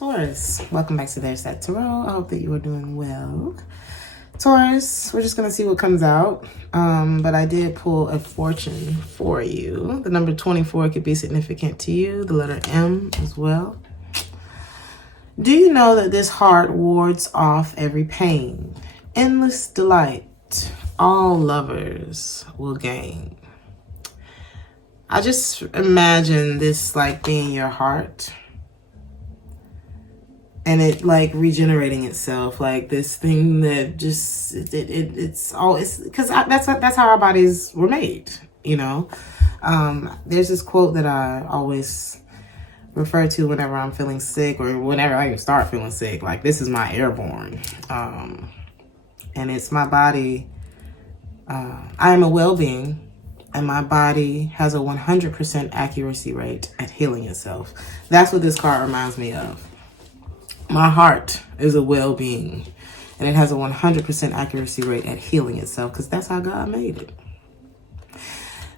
Taurus, welcome back to Theresthattarot. I hope that you are doing well. Taurus, we're just going to see what comes out. But I did pull a fortune for you. The number 24 could be significant to you. The letter M as well. Do you know that this heart wards off every pain? Endless delight. All lovers will gain. I just imagine this like being your heart. And it like regenerating itself, like this thing that just it's because that's how our bodies were made, you know. There's this quote that I always refer to whenever I'm feeling sick or whenever I even start feeling sick. Like, this is my airborne, and it's my body. I am a well-being, and my body has a 100% accuracy rate at healing itself. That's what this card reminds me of. My heart is a well-being, and it has a 100% accuracy rate at healing itself because that's how God made it.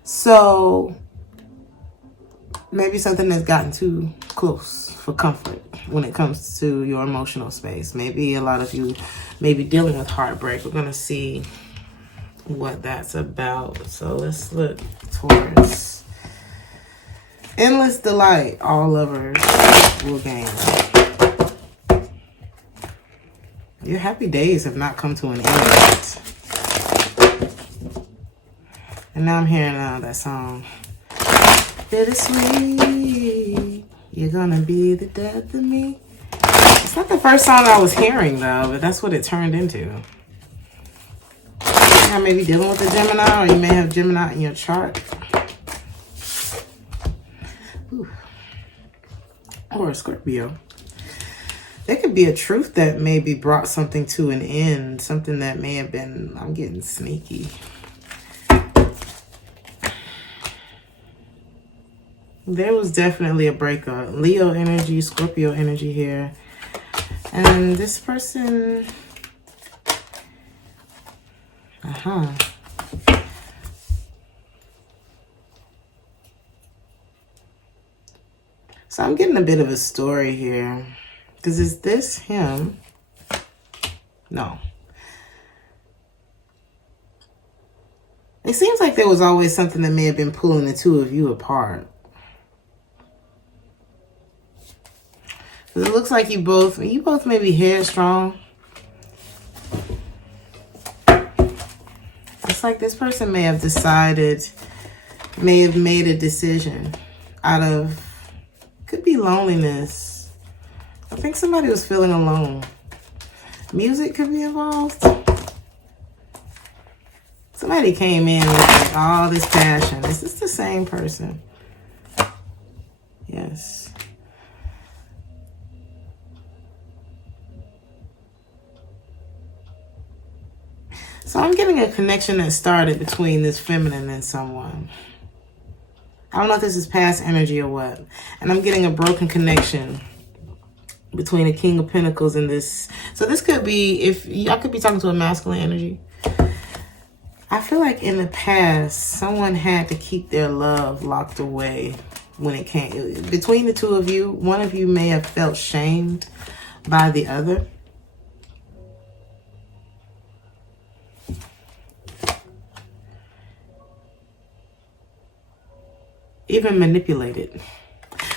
So maybe something has gotten too close for comfort when it comes to your emotional space. Maybe a lot of you may be dealing with heartbreak. We're going to see what that's about. So let's look towards endless delight. All lovers will gain. Your happy days have not come to an end yet. And now I'm hearing that song. Bittersweet, you're gonna be the death of me. It's not the first song I was hearing though, but that's what it turned into. I may be dealing with a Gemini, or you may have Gemini in your chart. Ooh. Or a Scorpio. There could be a truth that maybe brought something to an end. Something that may have been, I'm getting sneaky. There was definitely a breakup. Leo energy, Scorpio energy here. And this person, So I'm getting a bit of a story here. Because is this him? No. It seems like there was always something that may have been pulling the two of you apart. It looks like you both may be headstrong. It's like this person may have made a decision out of, could be loneliness. I think somebody was feeling alone. Music could be involved. Somebody came in with like all this passion. Is this the same person? Yes. So I'm getting a connection that started between this feminine and someone. I don't know if this is past energy or what. And I'm getting a broken connection between the King of Pentacles and this. So this could be, I could be talking to a masculine energy. I feel like in the past, someone had to keep their love locked away when it came. Between the two of you, one of you may have felt shamed by the other. Even manipulated.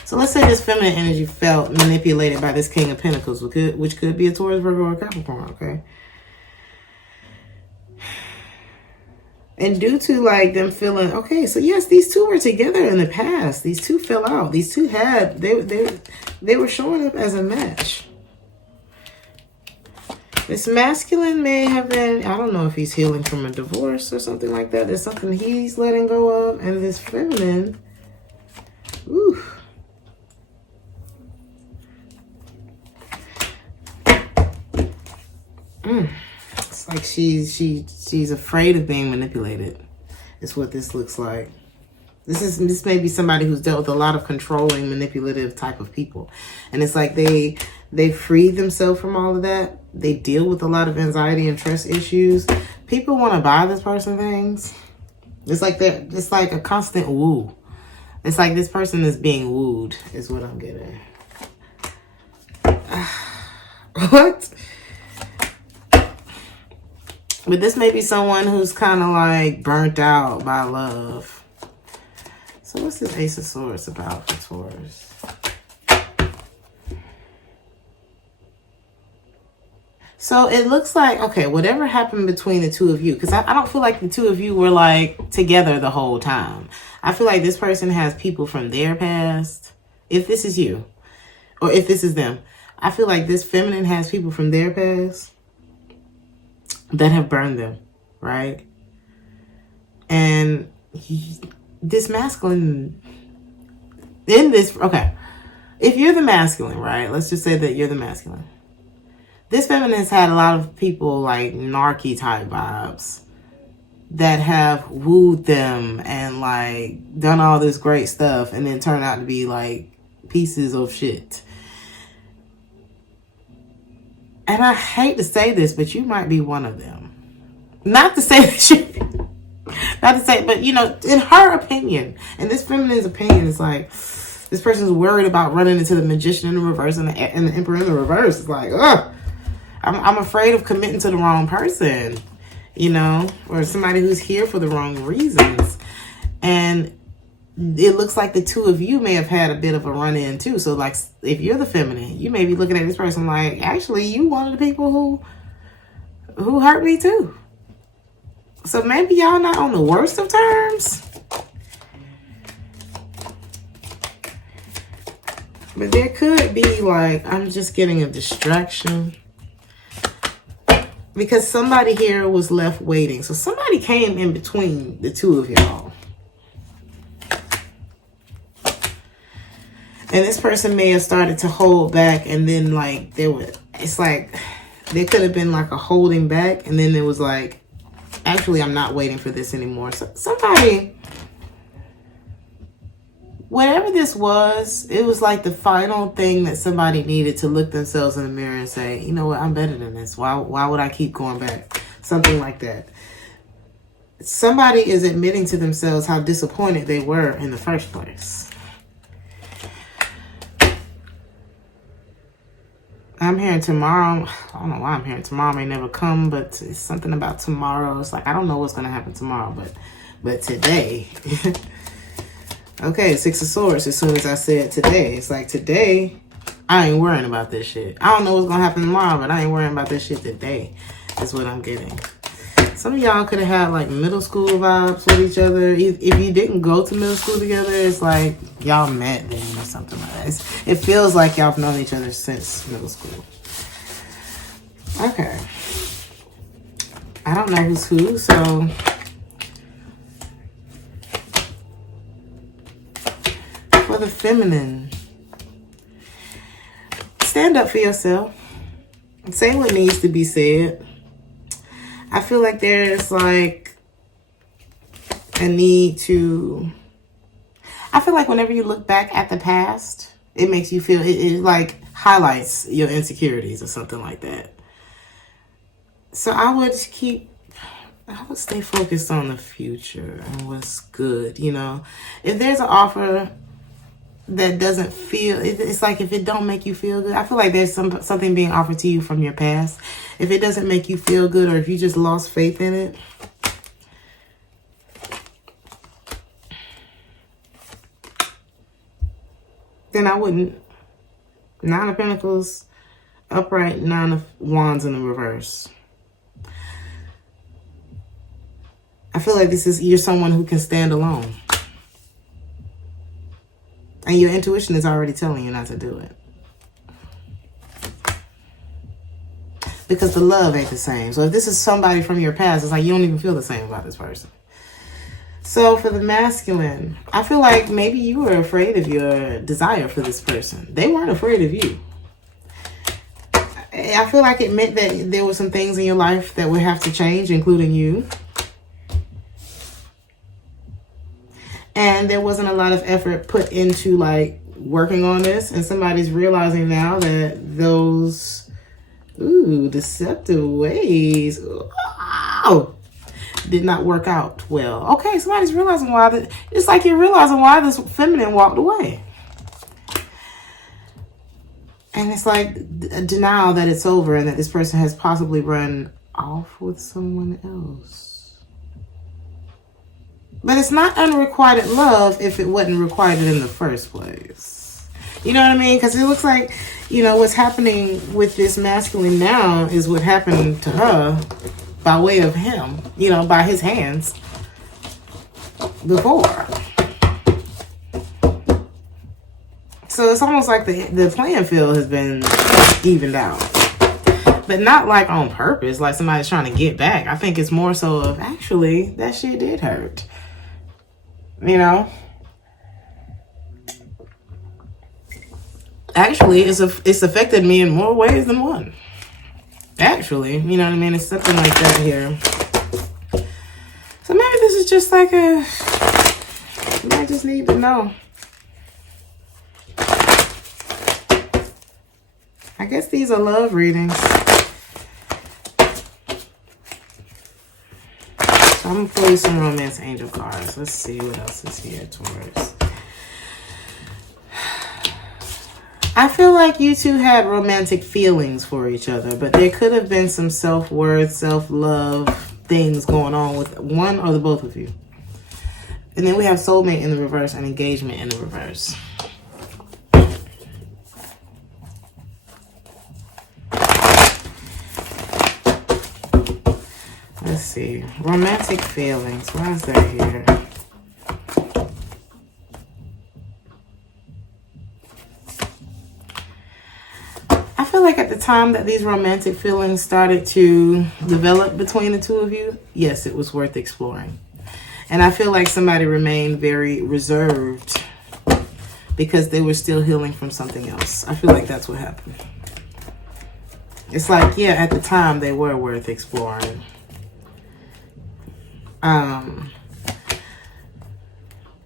So let's say this feminine energy felt manipulated by this King of Pentacles, which could be a Taurus, Virgo, or Capricorn, okay? And due to like them feeling, okay, so yes, these two were together in the past. These two fell out. These two they were showing up as a match. This masculine may have been, I don't know if he's healing from a divorce or something like that. There's something he's letting go of. And this feminine, ooh. It's like she's afraid of being manipulated. Is what this looks like. This may be somebody who's dealt with a lot of controlling, manipulative type of people, and it's like they freed themselves from all of that. They deal with a lot of anxiety and trust issues. People want to buy this person things. It's like a constant woo. It's like this person is being wooed, is what I'm getting. What? But this may be someone who's kind of like burnt out by love. So what's this Ace of Swords about for Taurus? So it looks like, okay, whatever happened between the two of you, because I don't feel like the two of you were like together the whole time. I feel like this person has people from their past. If this is you, or if this is them, I feel like this feminine has people from their past that have burned them, right? And this masculine, in this, okay, if you're the masculine, right? Let's just say that you're the masculine. This feminine has had a lot of people like narky type vibes that have wooed them and like done all this great stuff and then turn out to be like pieces of shit. And I hate to say this, but you might be one of them. Not to say that you, not to say, but you know, in her opinion, and this feminine's opinion is like, this person's worried about running into the Magician in the reverse and the Emperor in the reverse. It's like, ugh. I'm afraid of committing to the wrong person, you know, or somebody who's here for the wrong reasons. And it looks like the two of you may have had a bit of a run-in too. So like, if you're the feminine, you may be looking at this person like, actually, you one of the people who hurt me too. So maybe y'all not on the worst of terms. But there could be like, I'm just getting a distraction. Because somebody here was left waiting. So somebody came in between the two of y'all. And this person may have started to hold back. And then like it's like there could have been like a holding back. And then there was like, actually, I'm not waiting for this anymore. So somebody, whatever this was, it was like the final thing that somebody needed to look themselves in the mirror and say, you know what, I'm better than this. Why would I keep going back? Something like that. Somebody is admitting to themselves how disappointed they were in the first place. I'm hearing tomorrow. I don't know why I'm hearing tomorrow may never come, but it's something about tomorrow. It's like, I don't know what's going to happen tomorrow, but today... Okay, Six of Swords, as soon as I said today. It's like today, I ain't worrying about this shit. I don't know what's going to happen tomorrow, but I ain't worrying about this shit today. That's what I'm getting. Some of y'all could have had like middle school vibes with each other. If you didn't go to middle school together, it's like y'all met then or something like that. It feels like y'all have known each other since middle school. Okay. I don't know who's who, so... For the feminine, stand up for yourself. Say what needs to be said. I feel like there's like a need to... I feel like whenever you look back at the past, it makes you feel... It like highlights your insecurities or something like that. So I would stay focused on the future and what's good, you know. If there's an offer that doesn't feel, it's like if it don't make you feel good, I feel like there's something being offered to you from your past. If it doesn't make you feel good, or if you just lost faith in it, then I wouldn't. Nine of Pentacles upright, Nine of Wands in the reverse. I feel like you're someone who can stand alone. And your intuition is already telling you not to do it. Because the love ain't the same. So if this is somebody from your past, it's like you don't even feel the same about this person. So for the masculine, I feel like maybe you were afraid of your desire for this person. They weren't afraid of you. I feel like it meant that there were some things in your life that would have to change, including you. And there wasn't a lot of effort put into like working on this. And somebody's realizing now that those deceptive ways did not work out well. Okay, somebody's realizing why it's like you're realizing why this feminine walked away. And it's like a denial that it's over and that this person has possibly run off with someone else. But it's not unrequited love if it wasn't requited in the first place. You know what I mean? Because it looks like, you know, what's happening with this masculine now is what happened to her by way of him, you know, by his hands before. So it's almost like the playing field has been evened out. But not like on purpose, like somebody's trying to get back. I think it's more so of, actually, that shit did hurt. You know? Actually, it's affected me in more ways than one. Actually, you know what I mean? It's something like that here. So maybe this is just like you might just need to know. I guess these are love readings. So I'm going to pull you some romance angel cards. Let's see what else is here, Taurus. I feel like you two had romantic feelings for each other, but there could have been some self-worth, self-love things going on with one or the both of you. And then we have soulmate in the reverse and engagement in the reverse. Let's see. Romantic feelings. Why is that here? I feel like at the time that these romantic feelings started to develop between the two of you, yes, it was worth exploring. And I feel like somebody remained very reserved because they were still healing from something else. I feel like that's what happened. It's like, yeah, at the time they were worth exploring.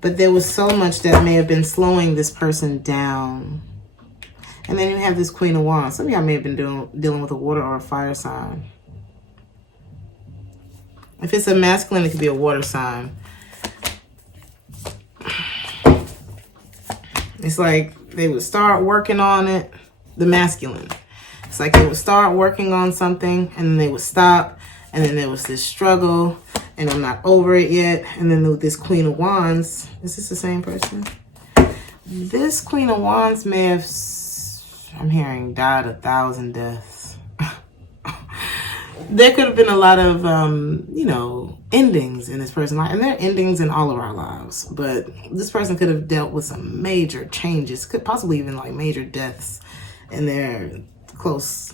But there was so much that may have been slowing this person down. And then you have this Queen of Wands. Some of y'all may have been dealing with a water or a fire sign. If it's a masculine, it could be a water sign. It's like they would start working on it, the masculine. It's like they would start working on something and then they would stop. And then there was this struggle and I'm not over it yet. And then with this Queen of Wands, is this the same person? This Queen of Wands may have, I'm hearing, died 1,000 deaths. There could have been a lot of, you know, endings in this person's life. And there are endings in all of our lives. But this person could have dealt with some major changes. Could possibly even like major deaths. And they're close,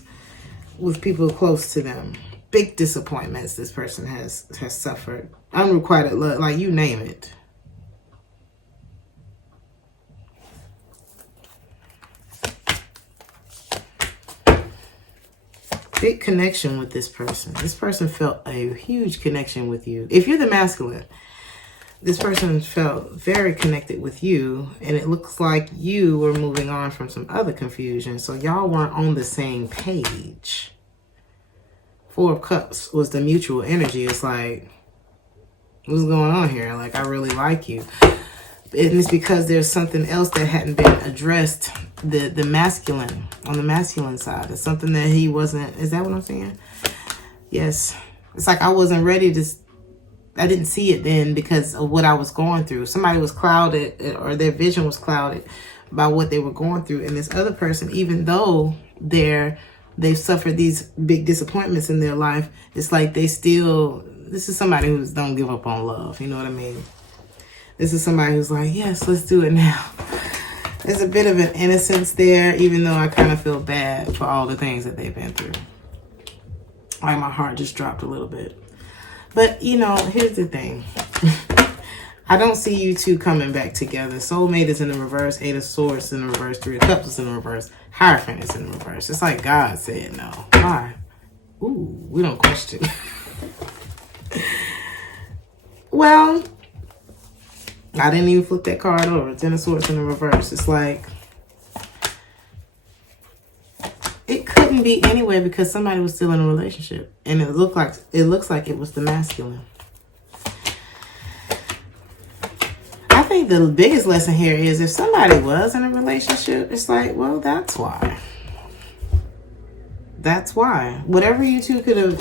with people close to them. Big disappointments this person has suffered. Unrequited love, like you name it. Big connection with this person. This person felt a huge connection with you. If you're the masculine, this person felt very connected with you, and it looks like you were moving on from some other confusion, so y'all weren't on the same page. Four of Cups was the mutual energy. It's like, what's going on here? Like, I really like you. And it's because there's something else that hadn't been addressed. The masculine, on the masculine side. It's something that he wasn't, is that what I'm saying? Yes. It's like I wasn't ready to, I didn't see it then because of what I was going through. Somebody was clouded, or their vision was clouded by what they were going through. And this other person, even though they've suffered these big disappointments in their life, it's like they still, this is somebody who don't give up on love. You know what I mean? This is somebody who's like, yes, let's do it now. There's a bit of an innocence there, even though I kind of feel bad for all the things that they've been through. Like my heart just dropped a little bit. But, you know, here's the thing. I don't see you two coming back together. Soulmate is in the reverse. 8 of Swords in the reverse. 3 of Cups is in the reverse. Hierophant is in the reverse. It's like God said no. Why? Ooh, we don't question. Well, I didn't even flip that card over. 10 of Swords in the reverse. It's like, it couldn't be anyway because somebody was still in a relationship. And it looks like it was the masculine. I think the biggest lesson here is if somebody was in a relationship, it's like, well, that's why. That's why. Whatever you two could have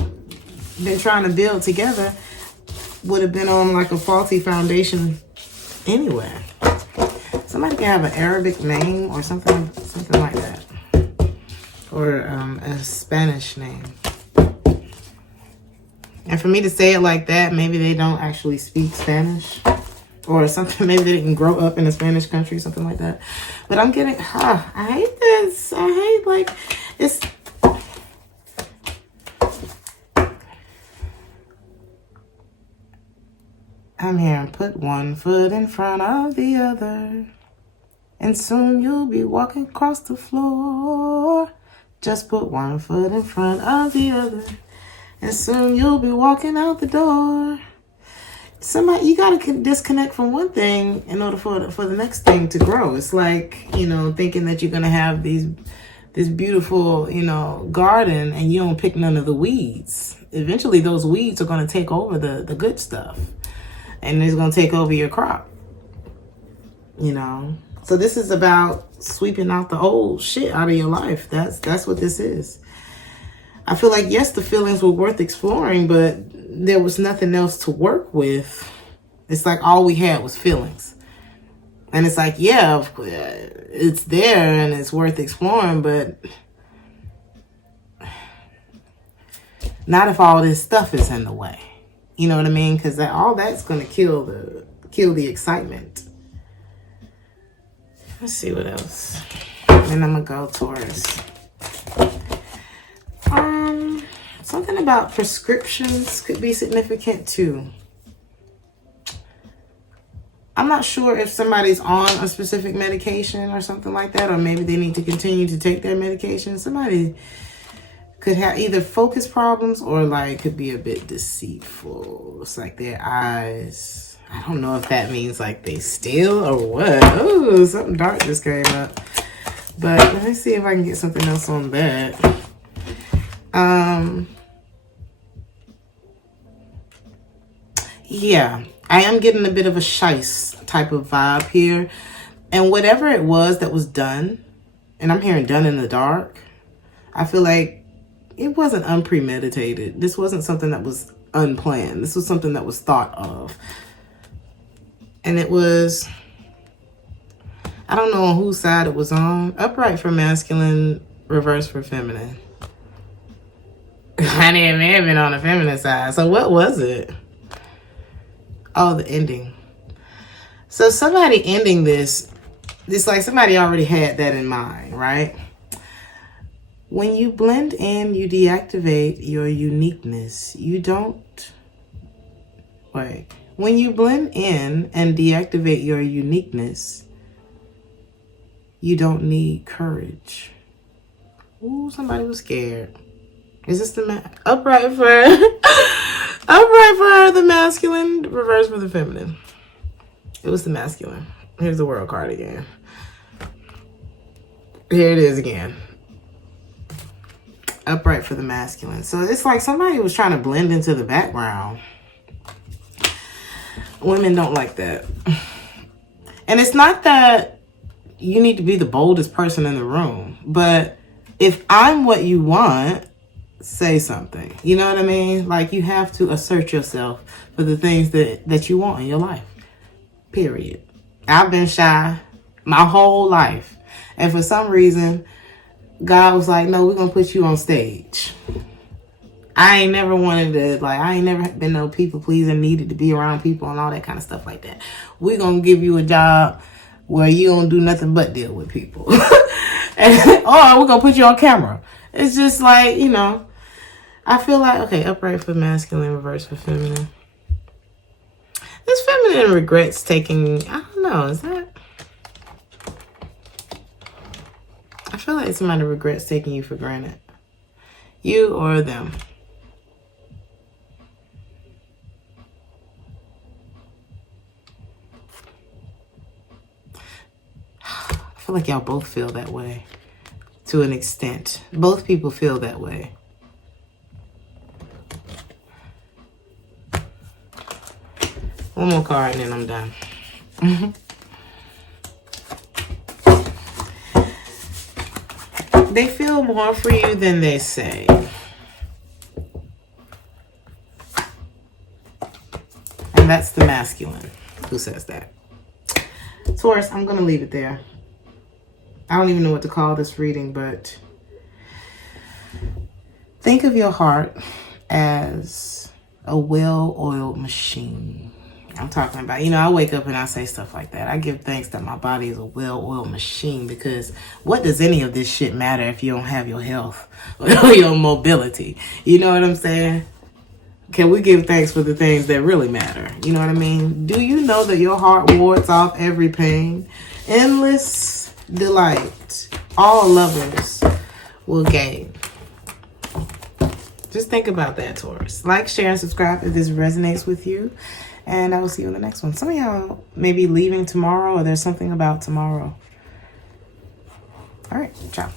been trying to build together would have been on like a faulty foundation anyway. Somebody can have an Arabic name or something like that. Or a Spanish name. And for me to say it like that, maybe they don't actually speak Spanish. Or something, maybe they didn't grow up in a Spanish country, something like that. But I'm getting, I hate this. I hate, like, it's... I'm here, put one foot in front of the other. And soon you'll be walking across the floor. Just put one foot in front of the other. And soon you'll be walking out the door. Somebody, you gotta disconnect from one thing in order for the next thing to grow. It's like, you know, thinking that you're gonna have this beautiful, you know, garden and you don't pick none of the weeds. Eventually those weeds are gonna take over the good stuff. And it's gonna take over your crop. You know? So this is about sweeping out the old shit out of your life. That's what this is. I feel like, yes, the feelings were worth exploring, but there was nothing else to work with. It's like all we had was feelings. And it's like, yeah, it's there and it's worth exploring, but not if all this stuff is in the way. You know what I mean? Because all that's going to kill the excitement. Let's see what else. And I'm going to go Taurus. Something about prescriptions could be significant too. I'm not sure if somebody's on a specific medication or something like that, or maybe they need to continue to take their medication. Somebody could have either focus problems or like could be a bit deceitful. It's like their eyes. I don't know if that means like they steal or what. Oh, something dark just came up. But let me see if I can get something else on that. Yeah, I am getting a bit of a shice type of vibe here. And whatever it was that was done, and I'm hearing done in the dark, I feel like it wasn't unpremeditated. This wasn't something that was unplanned. This was something that was thought of. And it was, I don't know on whose side it was on. Upright for masculine, reverse for feminine. I mean, it may have been on the feminine side. So what was it? Oh, the ending. So somebody ending this, it's like somebody already had that in mind, right? When you blend in, you deactivate your uniqueness. You don't, wait. When you blend in and deactivate your uniqueness, you don't need courage. Ooh, somebody was scared. Is this the man? Upright for upright for the masculine, reverse for the feminine. It was the masculine. Here's the world card again. Here it is again. Upright for the masculine. So it's like somebody was trying to blend into the background. Women don't like that. And it's not that you need to be the boldest person in the room, but if I'm what you want, say something. You know what I mean? Like, you have to assert yourself for the things that you want in your life. Period. I've been shy my whole life. And for some reason, God was like, no, we're going to put you on stage. I ain't never wanted to, like, I ain't never been no people pleaser, needed to be around people and all that kind of stuff like that. We're going to give you a job where you don't do nothing but deal with people. Or we're going to put you on camera. It's just like, you know, I feel like, okay, upright for masculine, reverse for feminine. This feminine regrets taking, I don't know, is that? I feel like somebody regrets taking you for granted. You or them. I feel like y'all both feel that way to an extent. Both people feel that way. One more card and then I'm done. They feel more for you than they say. And that's the masculine who says that. Taurus, I'm going to leave it there. I don't even know what to call this reading, but think of your heart as a well-oiled machine. I'm talking about, you know, I wake up and I say stuff like that. I give thanks that my body is a well-oiled machine, because what does any of this shit matter if you don't have your health or your mobility? You know what I'm saying? Can we give thanks for the things that really matter? You know what I mean? Do you know that your heart wards off every pain? Endless delight. All lovers will gain. Just think about that, Taurus. Like, share, and subscribe if this resonates with you. And I will see you in the next one. Some of y'all may be leaving tomorrow, or there's something about tomorrow. All right, ciao.